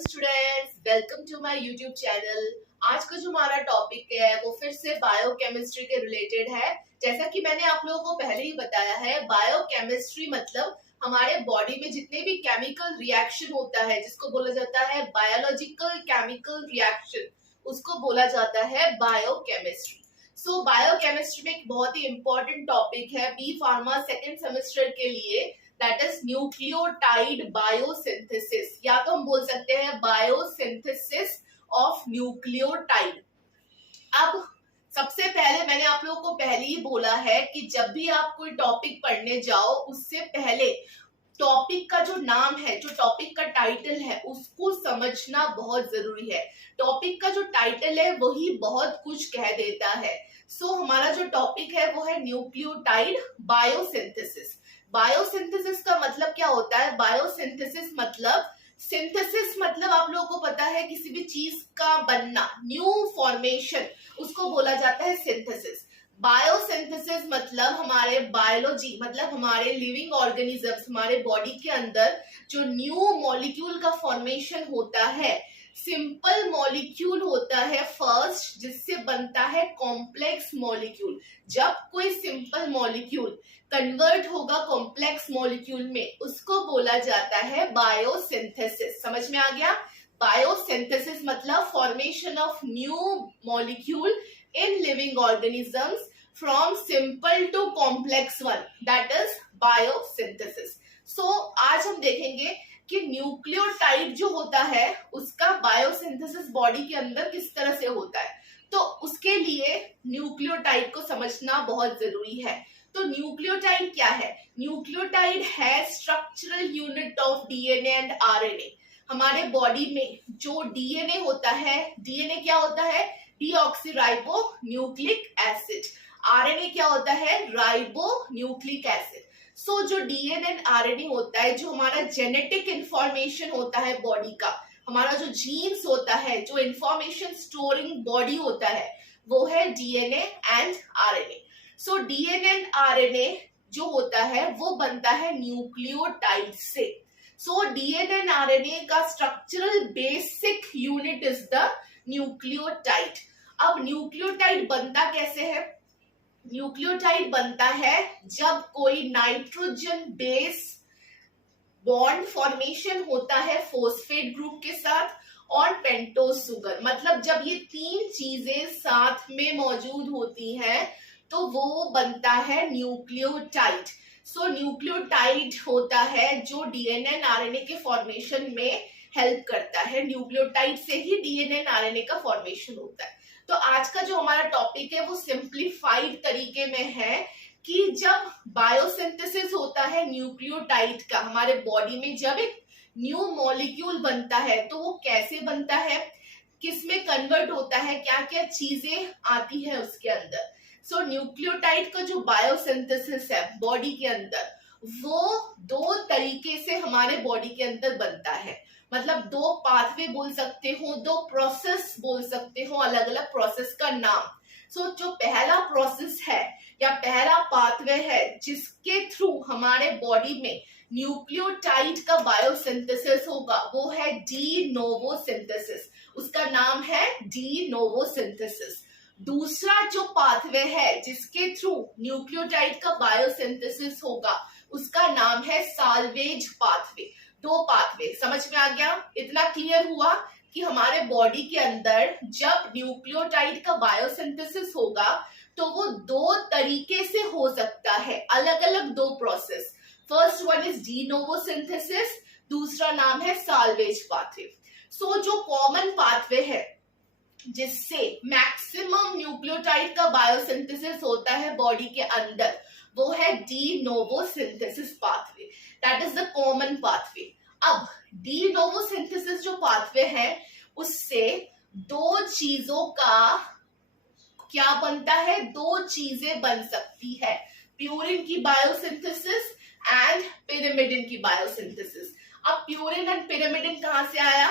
Students, welcome to my YouTube channel. आज का जो हमारा टॉपिक है वो फिर से बायोकेमिस्ट्री के रिलेटेड है। जैसा कि मैंने आप लोगों को पहले ही बताया है, बायोकेमिस्ट्री मतलब हमारे बॉडी में जितने भी केमिकल रिएक्शन होता है जिसको बोला जाता है बायोलॉजिकल केमिकल रिएक्शन, उसको बोला जाता है बायोकेमिस्ट्री। सो बायोकेमिस्ट्री में एक बहुत ही इंपॉर्टेंट टॉपिक है बी फार्मा सेकेंड सेमेस्टर के लिए, दैट इज न्यूक्लियोटाइड बायोसिंथेसिस, या तो हम बोल सकते हैं बायोसिंथेसिस ऑफ न्यूक्लियोटाइड। अब सबसे पहले मैंने आप लोगों को पहले ही बोला है कि जब भी आप कोई टॉपिक पढ़ने जाओ उससे पहले टॉपिक का जो नाम है, जो टॉपिक का टाइटल है, उसको समझना बहुत जरूरी है। टॉपिक का जो टाइटल है वही बहुत कुछ कह देता है। सो हमारा जो टॉपिक है वो है न्यूक्लियोटाइड बायोसिंथेसिस। बायोसिंथेसिस का मतलब क्या होता है? बायोसिंथेसिस मतलब, सिंथेसिस मतलब आप लोगों को पता है किसी भी चीज का बनना, न्यू फॉर्मेशन, उसको बोला जाता है सिंथेसिस। बायोसिंथेसिस मतलब हमारे बायोलॉजी, मतलब हमारे लिविंग ऑर्गेनिजम्स, हमारे बॉडी के अंदर जो न्यू मॉलिक्यूल का फॉर्मेशन होता है। सिंपल मॉलिक्यूल होता है फर्स्ट, जिससे बनता है कॉम्प्लेक्स मॉलिक्यूल। जब कोई सिंपल मॉलिक्यूल कन्वर्ट होगा कॉम्प्लेक्स मॉलिक्यूल में, उसको बोला जाता है बायोसिंथेसिस। समझ में आ गया? बायोसिंथेसिस मतलब formation of new molecule in living organisms from simple to complex one, that is biosynthesis. So आज हम देखेंगे कि न्यूक्लियोटाइड जो होता है उसका बायोसिंथेसिस बॉडी के अंदर किस तरह से होता है। तो उसके लिए न्यूक्लियोटाइड को समझना बहुत जरूरी है। तो न्यूक्लियोटाइड क्या है? न्यूक्लियोटाइड है structural unit of DNA and RNA. हमारे बॉडी में जो डीएनए होता है, डीएनए क्या होता है? Deoxyribo nucleic acid. आरएनए क्या होता है? Ribo nucleic acid. सो जो डीएनए एंड आरएनए होता है, जो हमारा जेनेटिक इंफॉर्मेशन होता है बॉडी का, हमारा जो जीन्स होता है, जो इंफॉर्मेशन स्टोरिंग बॉडी होता है, वो है DNA and RNA. So DNA and RNA जो होता है वो बनता है न्यूक्लियोटाइड से। सो डीएनए एंड आरएनए का structural basic unit is the nucleotide. अब न्यूक्लियोटाइड बनता कैसे है? न्यूक्लियोटाइड बनता है जब कोई नाइट्रोजन बेस बॉन्ड फॉर्मेशन होता है फोस्फेट ग्रुप के साथ और पेंटोज सुगर, मतलब जब ये तीन चीजें साथ में मौजूद होती हैं तो वो बनता है न्यूक्लियोटाइड। सो न्यूक्लियोटाइड होता है जो डीएनए एंड आरएनए के फॉर्मेशन में हेल्प करता है। न्यूक्लियोटाइड से ही डीएनए एंड आरएनए का फॉर्मेशन होता है। तो आज का जो हमारा टॉपिक है वो सिंप्लीफाइड तरीके में है कि जब बायोसिंथेसिस होता है न्यूक्लियोटाइड का हमारे बॉडी में, जब एक न्यू मॉलिक्यूल बनता है तो वो कैसे बनता है, किसमें कन्वर्ट होता है, क्या क्या चीजें आती है उसके अंदर। सो न्यूक्लियोटाइड का जो बायोसिंथेसिस है बॉडी के अंदर, वो दो तरीके से हमारे बॉडी के अंदर बनता है। मतलब दो पाथवे बोल सकते हो, दो प्रोसेस बोल सकते हो, अलग अलग प्रोसेस का नाम। सो जो पहला प्रोसेस है या पहला पाथवे है जिसके थ्रू हमारे बॉडी में न्यूक्लियोटाइड का बायोसिंथेसिस होगा, वो है डी नोवो सिंथेसिस। उसका नाम है डी नोवो सिंथेसिस। दूसरा जो पाथवे है जिसके थ्रू न्यूक्लियोटाइड का बायोसिंथेसिस होगा, उसका नाम है साल्वेज पाथवे। दो पाथवे समझ में आ गया? इतना क्लियर हुआ कि हमारे बॉडी के अंदर जब न्यूक्लियोटाइड का बायोसिंथेसिस होगा तो वो दो तरीके से हो सकता है, अलग अलग दो process. First one is D novo synthesis, दूसरा नाम है साल्वेज पाथवे। सो जो कॉमन पाथवे है जिससे मैक्सिमम न्यूक्लियोटाइड का बायोसिंथेसिस होता है बॉडी के अंदर, वो है D novo synthesis pathway, that is the common pathway. अब डी नोवो सिंथेसिस जो पाथवे है उससे दो चीजों का क्या बनता है? दो चीजें बन सकती है, प्यूरिन की बायोसिंथेसिस एंड पिरिमिडिन की बायोसिंथेसिस। अब प्यूरिन एंड पिरिमिडिन कहां से आया?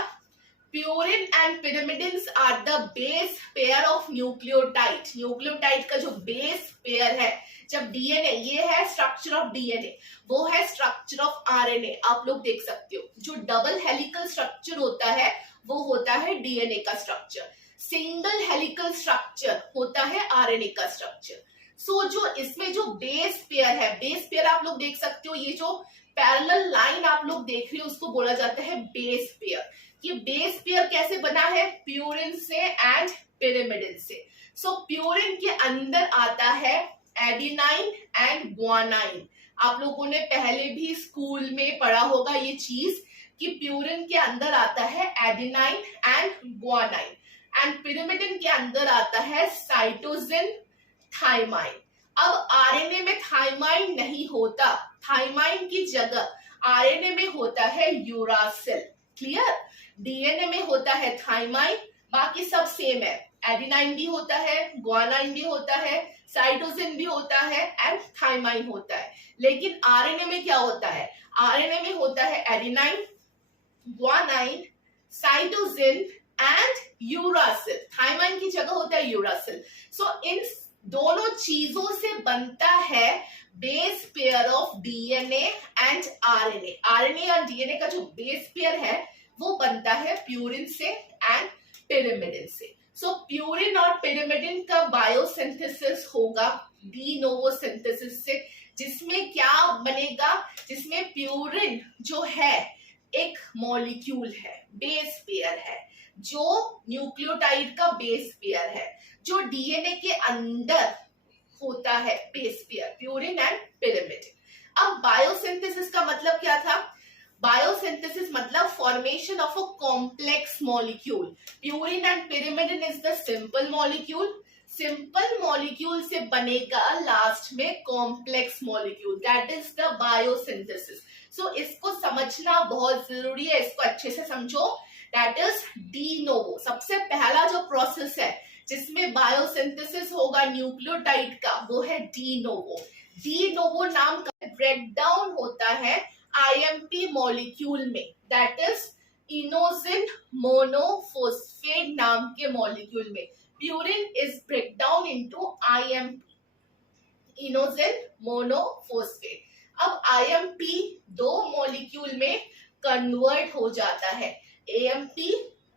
Purine and pyrimidines are the base pair of nucleotide. Nucleotide का जो बेस पेयर है, जब डीएनए, ये है स्ट्रक्चर ऑफ डीएनए, वो है स्ट्रक्चर ऑफ आरएनए। आप लोग देख सकते हो जो डबल हेलिकल स्ट्रक्चर होता है वो होता है डीएनए का स्ट्रक्चर, सिंगल हेलिकल स्ट्रक्चर होता है आरएनए का स्ट्रक्चर। सो जो इसमें जो बेस पेयर है, बेस पेयर आप लोग देख सकते हो, ये जो पैरेलल लाइन आप लोग देख रहे हो उसको बोला जाता है बेस पेयर। ये बेस पेयर कैसे बना है? प्यूरिन से एंड pyrimidine से। सो प्यूरिन के अंदर आता है एडिनाइन एंड ग्वानाइन। आप लोगों ने पहले भी स्कूल में पढ़ा होगा ये चीज कि प्यूरिन के अंदर आता है adenine and guanine, and pyrimidine के अंदर आता है साइटोसिन, थाइमाइन। अब आरएनए में थाइमाइन नहीं होता, थाइमाइन की जगह आरएनए में होता है यूरासिल। क्लियर? डीएनए में होता है थाइमाइन, बाकी सब सेम है, एडिनाइन भी होता है, ग्वानाइन भी होता है, साइटोसिन भी होता है एंड थाइमाइन होता है। लेकिन आरएनए में क्या होता है? आरएनए में होता है adenine, guanine, cytosine and uracil. Thymine की जगह होता है यूरासिल। सो इन दोनों चीजों से बनता है base pair of DNA and RNA. RNA और डीएनए का जो बेस पेयर है वो बनता है प्यूरिन से एंड pyrimidine से। सो प्यूरिन और pyrimidine का बायोसिंथेसिस होगा डी नोवो सिंथेसिस से, जिसमें क्या बनेगा? जिसमें प्यूरिन जो है एक मॉलिक्यूल है, बेस पेयर है, जो न्यूक्लियोटाइड का बेस पेयर है, जो डीएनए के अंदर होता है base pair, purine and pyrimidine। अब बायोसिंथेसिस का मतलब क्या था? बायोसिंथेसिस मतलब formation of a complex molecule. Purine and pyrimidine is the simple molecule, simple molecule से बनेगा लास्ट में complex molecule, that is the biosynthesis. So इसको समझना बहुत जरूरी है, इसको अच्छे से समझो। दैट इज डी नोवो, सबसे पहला जो प्रोसेस है जिसमें बायोसिंथेसिस होगा न्यूक्लियोटाइड का, वो है डी नोवो। डी नोवो नाम का ब्रेकडाउन होता है आईएमपी मॉलिक्यूल में, दैट इज इनोसिन मोनोफॉस्फेट नाम के मॉलिक्यूल में। Purine is break down into IMP, inosine monophosphate. अब आईएमपी दो मॉलिक्यूल में कन्वर्ट हो जाता है, एएमपी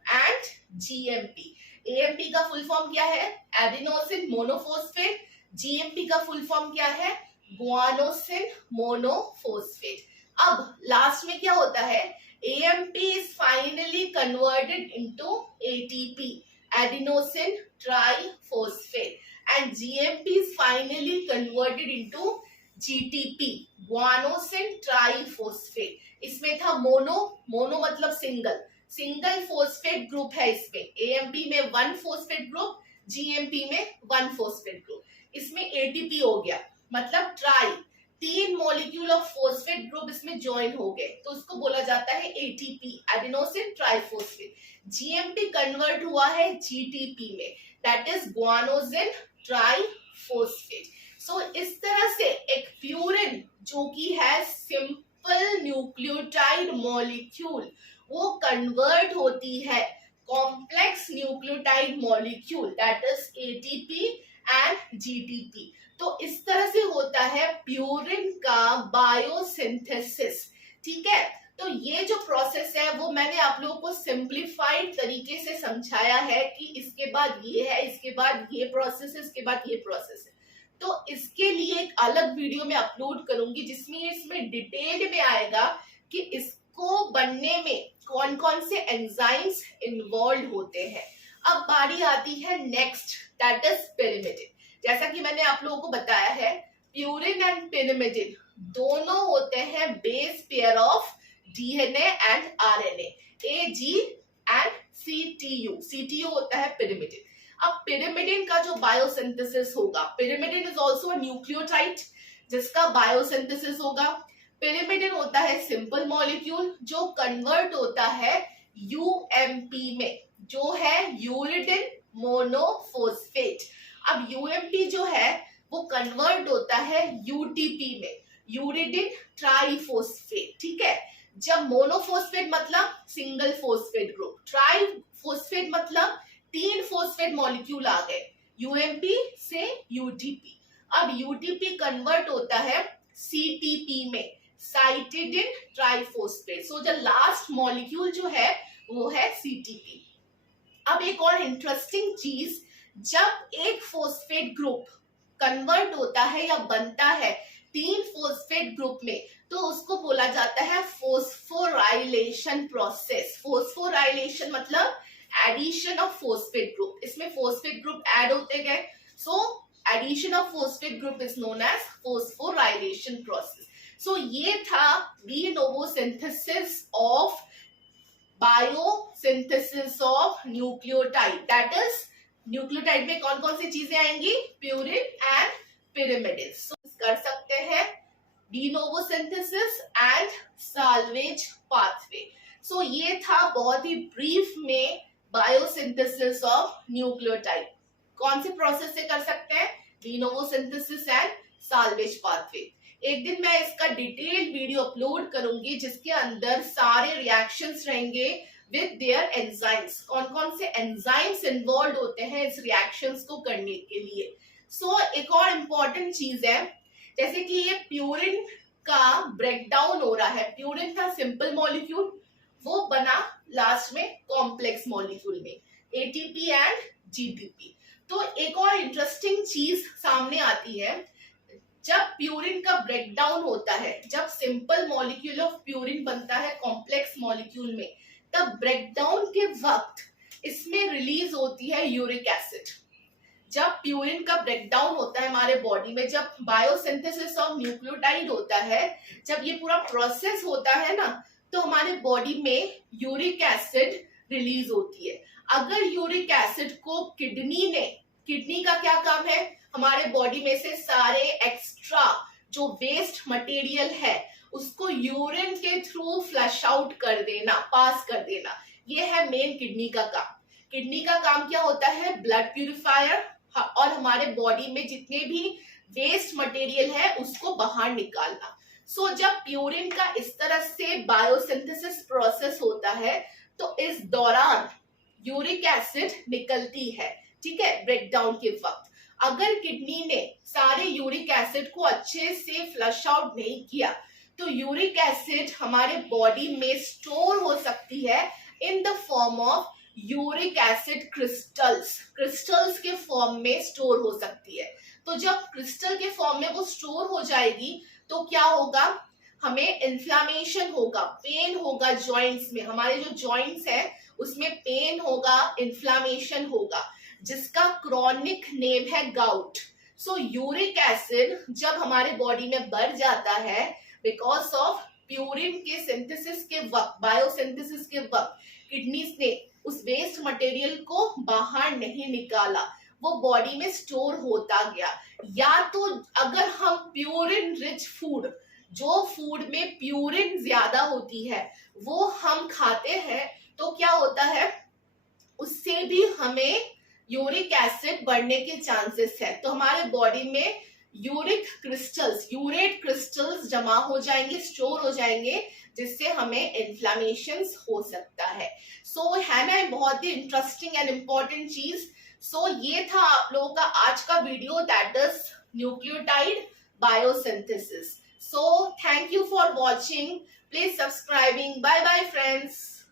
एंड जीएमपी। एएमपी का फुल फॉर्म क्या है? Adenosine monophosphate. जीएमपी का फुल फॉर्म क्या है? Guanosine monophosphate. अब लास्ट में क्या होता है? AMP is finally converted into ATP, adenosine triphosphate, and GMP is finally converted into GTP, guanosine triphosphate। इसमें था मोनो, मोनो मतलब सिंगल, सिंगल फोस्फेट ग्रुप है इसमें। AMP में 1 फोस्फेट ग्रुप, GMP में 1 फोस्फेट ग्रुप, इसमें ATP हो गया, मतलब try, 3 molecule of phosphate group इसमें ज्वाइन हो गए, तो उसको बोला जाता है ATP, adenosine triphosphate. GMP convert हुआ है GTP में, दैट इज ग्वानोसिन ट्राइफॉस्फेट। सो इस तरह से एक प्यूरिन जो कि है सिंपल न्यूक्लियोटाइड मॉलिक्यूल, वो कन्वर्ट होती है complex nucleotide molecule, that is ATP and GTP। तो इस तरह से होता है प्यूरिन का बायोसिंथेसिस। ठीक है, तो ये जो प्रोसेस है वो मैंने आप लोगों को सिंप्लीफाइड तरीके से समझाया है कि इसके बाद ये है, इसके बाद ये प्रोसेस है, इसके बाद ये प्रोसेस है। तो इसके लिए एक अलग वीडियो में अपलोड करूंगी जिसमें इसमें डिटेल में आएगा कि इसको बनने में कौन कौन से एंजाइम्स इन्वॉल्व होते हैं। अब बारी आती है नेक्स्ट, दैट इज pyrimidine। जैसा कि मैंने आप लोगों को बताया है, प्यूरिन एंड pyrimidine दोनों होते हैं base pair of DNA and RNA, AG and CTU। CTU होता है pyrimidine। अब pyrimidine का जो बायोसिंथेसिस होगा, pyrimidine is also a nucleotide जिसका बायोसिंथेसिस होगा। pyrimidine होता है सिंपल मॉलिक्यूल जो कन्वर्ट होता है UMP में, जो है यूरिडिन मोनोफॉस्फेट। अब UMP जो है वो कन्वर्ट होता है UTP में, यूरिडिन ट्राइफॉस्फेट। ठीक है, जब मोनोफॉस्फेट मतलब single phosphate group, try phosphate मतलब 3 फॉस्फेट मॉलिक्यूल आ गए, यूएमपी से यूटीपी। अब यूटीपी कन्वर्ट होता है सीटीपी में, cytidine triphosphate. So the last molecule जो है वो है सीटीपी। अब एक और इंटरेस्टिंग चीज, जब एक फॉस्फेट ग्रुप कन्वर्ट होता है या बनता है 3 फॉस्फेट ग्रुप में, तो उसको बोला जाता है फॉस्फोराइलेशन प्रोसेस। फॉस्फोराइलेशन मतलब एडिशन ऑफ फॉस्फेट ग्रुप, इसमें फॉस्फेट ग्रुप ऐड होते गए, so addition of phosphate group is known as phosphorylation process. So ये था de novo synthesis of biosynthesis of nucleotide. That is nucleotide में कौन कौन सी चीजें आएंगी, प्यूरिन एंड pyrimidines। So, कर सकते हैं de novo synthesis and salvage pathway. So ये था बहुत ही ब्रीफ में बायोसिंथेसिस ऑफ न्यूक्लियोटाइड। कौन से प्रोसेस से कर सकते हैं, de novo synthesis and salvage pathway. एक दिन मैं इसका डिटेल्ड वीडियो अपलोड करूंगी जिसके अंदर सारे रिएक्शंस रहेंगे विद देयर एंजाइम्स, कौन कौन से एंजाइम्स इन्वॉल्व होते हैं इस रिएक्शंस को करने के लिए। सो एक और इम्पॉर्टेंट चीज है, जैसे कि ये प्यूरिन का ब्रेकडाउन हो रहा है, प्यूरिन था सिंपल मॉलिक्यूल, वो बना लास्ट में कॉम्प्लेक्स मॉलिक्यूल में, एटीपी एंड जीटीपी। तो एक और इंटरेस्टिंग चीज सामने आती है, जब प्यूरिन का ब्रेकडाउन होता है, जब सिंपल मॉलिक्यूल ऑफ प्यूरिन बनता है कॉम्प्लेक्स मॉलिक्यूल में, तब ब्रेकडाउन के वक्त इसमें रिलीज होती है यूरिक एसिड। जब प्यूरिन का ब्रेकडाउन होता है हमारे बॉडी में, जब बायोसिंथेसिस ऑफ न्यूक्लियोटाइड होता है, जब ये पूरा प्रोसेस होता है ना, तो हमारे बॉडी में यूरिक एसिड रिलीज होती है। अगर यूरिक एसिड को किडनी का क्या काम है, हमारे बॉडी में से सारे एक्स्ट्रा जो वेस्ट मटेरियल है उसको यूरिन के थ्रू फ्लश आउट कर देना, पास कर देना, ये है मेन किडनी का काम। किडनी का काम क्या होता है, ब्लड प्यूरिफायर, और हमारे बॉडी में जितने भी वेस्ट मटेरियल है उसको बाहर निकालना। सो जब प्यूरिन का इस तरह से बायोसिंथेसिस प्रोसेस होता है, तो इस दौरान यूरिक एसिड निकलती है, ठीक है, ब्रेकडाउन के वक्त। अगर किडनी ने सारे यूरिक एसिड को अच्छे से फ्लश आउट नहीं किया, तो यूरिक एसिड हमारे बॉडी में स्टोर हो सकती है in the form of uric acid crystals के फॉर्म में स्टोर हो सकती है। तो जब क्रिस्टल के फॉर्म में वो स्टोर हो जाएगी, तो क्या होगा, हमें इन्फ्लामेशन होगा, पेन होगा जॉइंट्स में, हमारे जो जॉइंट्स है उसमें पेन होगा, इन्फ्लामेशन होगा, जिसका क्रॉनिक नेम है गाउट। सो यूरिक एसिड जब हमारे बॉडी में बढ़ जाता है बिकॉज ऑफ प्यूरिन के सिंथेसिस के वक्त, बायोसिंथेसिस के वक्त किडनीज ने उस वेस्ट मटेरियल को बाहर नहीं निकाला, वो बॉडी में स्टोर होता गया। या तो अगर हम प्यूरिन रिच फूड, जो फूड में प्यूरिन ज्यादा होती है, वो हम खाते हैं, तो क्या होता है, उससे भी हमें यूरिक एसिड बढ़ने के चांसेस है। तो हमारे बॉडी में यूरेट क्रिस्टल्स जमा हो जाएंगे, स्टोर हो जाएंगे, जिससे हमें इन्फ्लामेशन हो सकता है। सो है ना बहुत ही इंटरेस्टिंग एंड इम्पोर्टेंट चीज। सो ये था आप लोगों का आज का video, that is nucleotide biosynthesis. So thank you for watching, please subscribing, bye bye friends.